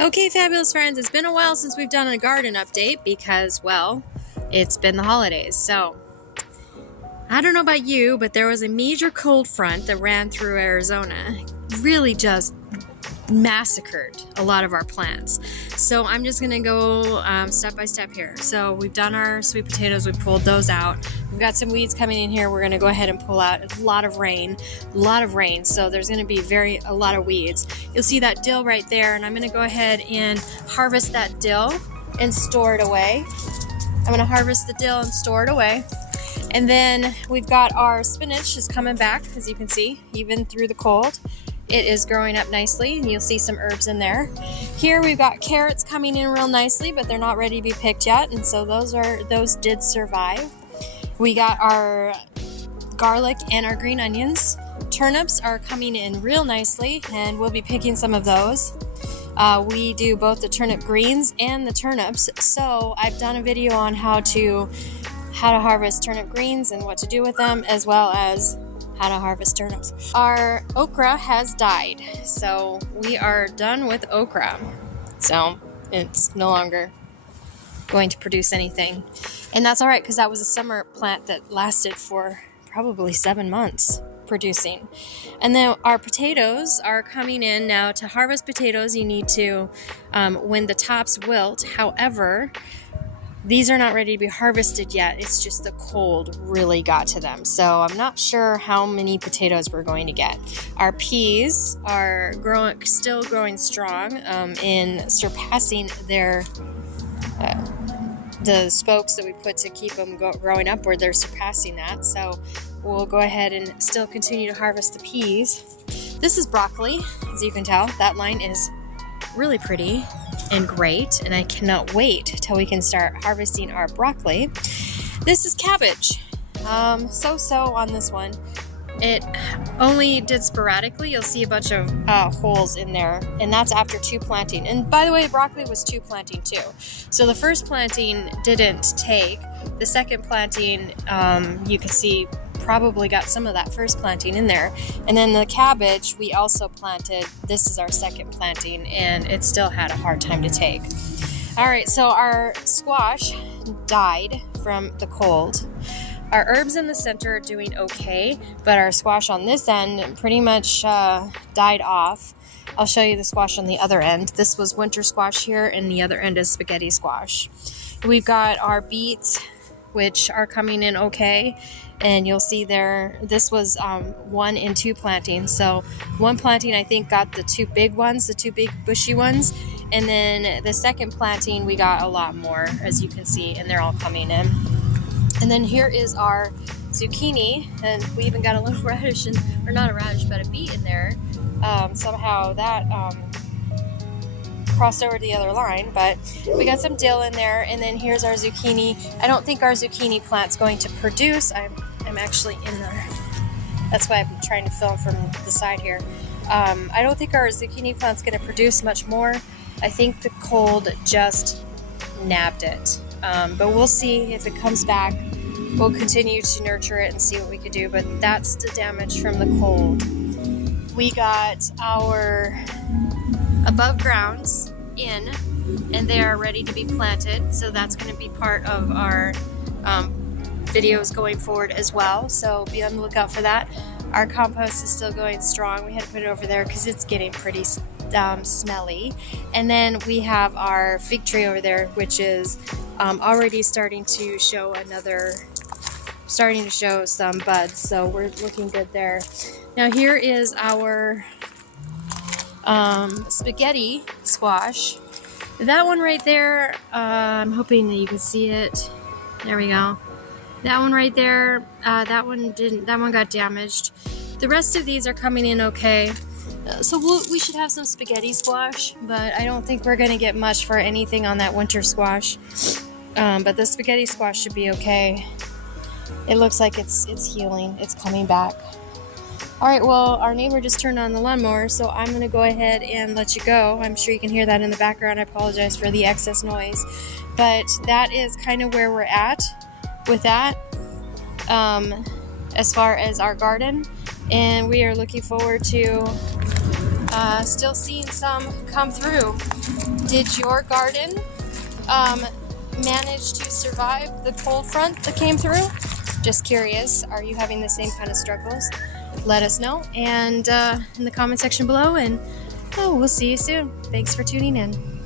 Okay, fabulous friends, it's been a while since we've done a garden update because, well, it's been the holidays. So, I don't know about you, but there was a major cold front that ran through Arizona. Really just massacred a lot of our plants. So I'm just gonna go step by step here. So we've done our sweet potatoes, we pulled those out. We've got some weeds coming in here. We're gonna go ahead and pull out a lot of rain. So there's gonna be a lot of weeds. You'll see that dill right there, and I'm gonna go ahead and harvest that dill and store it away. I'm gonna harvest the dill and store it away. And then we've got our spinach is coming back, as you can see, even through the cold. It is growing up nicely, and you'll see some herbs in there. Here we've got carrots coming in real nicely, but they're not ready to be picked yet, and so those did survive. We got our garlic and our green onions. Turnips are coming in real nicely, and we'll be picking some of those. We do both the turnip greens and the turnips, so I've done a video on how to harvest turnip greens and what to do with them, as well as how to harvest turnips. Our okra has died, so we are done with okra. So it's no longer going to produce anything. And that's all right, because that was a summer plant that lasted for probably 7 months producing. And then our potatoes are coming in now. To harvest potatoes, you need to, when the tops wilt, however, these are not ready to be harvested yet. It's just the cold really got to them. So I'm not sure how many potatoes we're going to get. Our peas are still growing strong in surpassing their the spokes that we put to keep them growing upward. They're surpassing that. So we'll go ahead and still continue to harvest the peas. This is broccoli, as you can tell. That line is really pretty and great, and I cannot wait till we can start harvesting our broccoli. This is cabbage. So on this one. It only did sporadically. You'll see a bunch of holes in there, and that's after 2 planting. And by the way, broccoli was 2 planting too. So the first planting didn't take. The second planting, you can see, probably got some of that first planting in there. And then the cabbage we also planted. This is our second planting, and it still had a hard time to take. All right, so our squash died from the cold. Our herbs in the center are doing okay, but our squash on this end pretty much died off. I'll show you the squash on the other end. This was winter squash here, and the other end is spaghetti squash. We've got our beets, which are coming in okay. And you'll see there, this was 1 and 2 plantings. So 1 planting, I think, got the 2 big ones, the 2 big bushy ones. And then the second planting, we got a lot more, as you can see, and they're all coming in. And then here is our zucchini, and we even got a little radish, or not a radish, but a beet in there. Somehow that crossed over to the other line, but we got some dill in there. And then here's our zucchini. I don't think our zucchini plant's going to produce. I'm actually in there. That's why I'm trying to film from the side here. I don't think our zucchini plant's going to produce much more. I think the cold just nabbed it. But we'll see if it comes back. We'll continue to nurture it and see what we can do. But that's the damage from the cold. We got our above grounds in, and they are ready to be planted. So that's going to be part of our videos going forward as well. So be on the lookout for that. Our compost is still going strong. We had to put it over there because it's getting pretty smelly. And then we have our fig tree over there, which is already starting to show some buds. So we're looking good there. Now here is our spaghetti squash. That one right there, I'm hoping that you can see it. There we go. That one right there, that one got damaged. The rest of these are coming in okay. So we should have some spaghetti squash, but I don't think we're going to get much for anything on that winter squash. But the spaghetti squash should be okay. It looks like it's healing. It's coming back. All right, well, our neighbor just turned on the lawnmower, so I'm going to go ahead and let you go. I'm sure you can hear that in the background. I apologize for the excess noise. But that is kind of where we're at with that as far as our garden. And we are looking forward to Still seeing some come through. Did your garden manage to survive the cold front that came through? Just curious, are you having the same kind of struggles? Let us know and in the comment section below, and we'll see you soon. Thanks for tuning in.